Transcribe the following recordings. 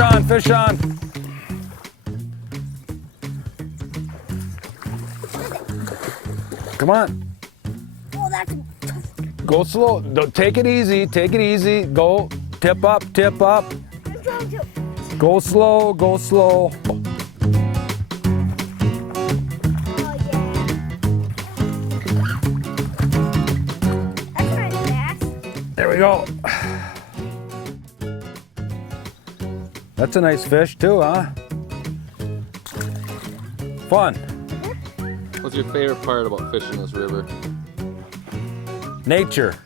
on, fish on. Come on. Oh, that's Go slow. Take it easy. Take it easy. Go. Tip up. Tip up. I'm trying to. Go slow. Go slow. Oh, yeah. That's right, fast. There we go. That's a nice fish too, huh? Fun. What's your favorite part about fishing this river? Nature.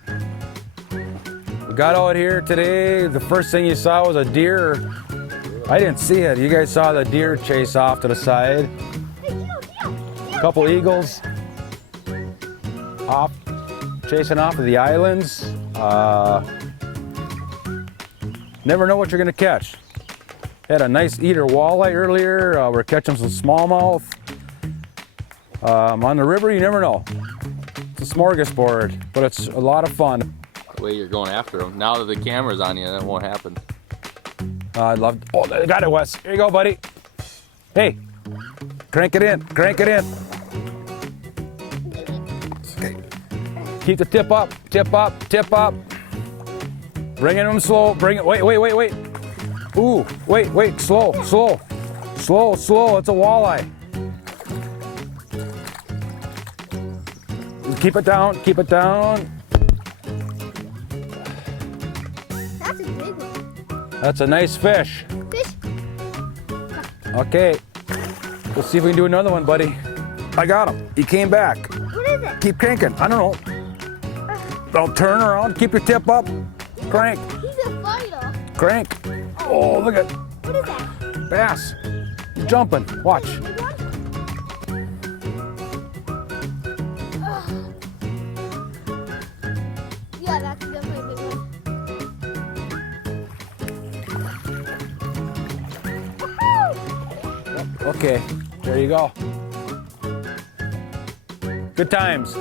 We got out here today. The first thing you saw was a deer. I didn't see it. You guys saw the deer chase off to the side. A couple eagles off, chasing off of the islands. Never know what you're gonna catch. Had a nice eater walleye earlier. We're catching some smallmouth. On the river, you never know. It's a smorgasbord, but it's a lot of fun. The way you're going after them. Now that the camera's on you, that won't happen. I'd love. Oh, I got it, Wes. Here you go, buddy. Hey, crank it in. Crank it in. Okay. Keep the tip up. Tip up. Tip up. Bring it in slow. Bring it. Wait. Wait. Wait. Wait. Ooh. Wait. Wait. Slow. Slow. Slow. Slow. It's a walleye. Keep it down. Keep it down. That's a big one. That's a nice fish. Fish. Okay. We'll see if we can do another one, buddy. I got him. He came back. What is it? Keep cranking. I don't know. Don't turn around. Keep your tip up. Crank. He's a fighter. Crank. Oh, look at What is that? bass. He's jumping. Watch. Big one? Yeah, that's definitely a big one. Woohoo! Okay. There you go. Good times.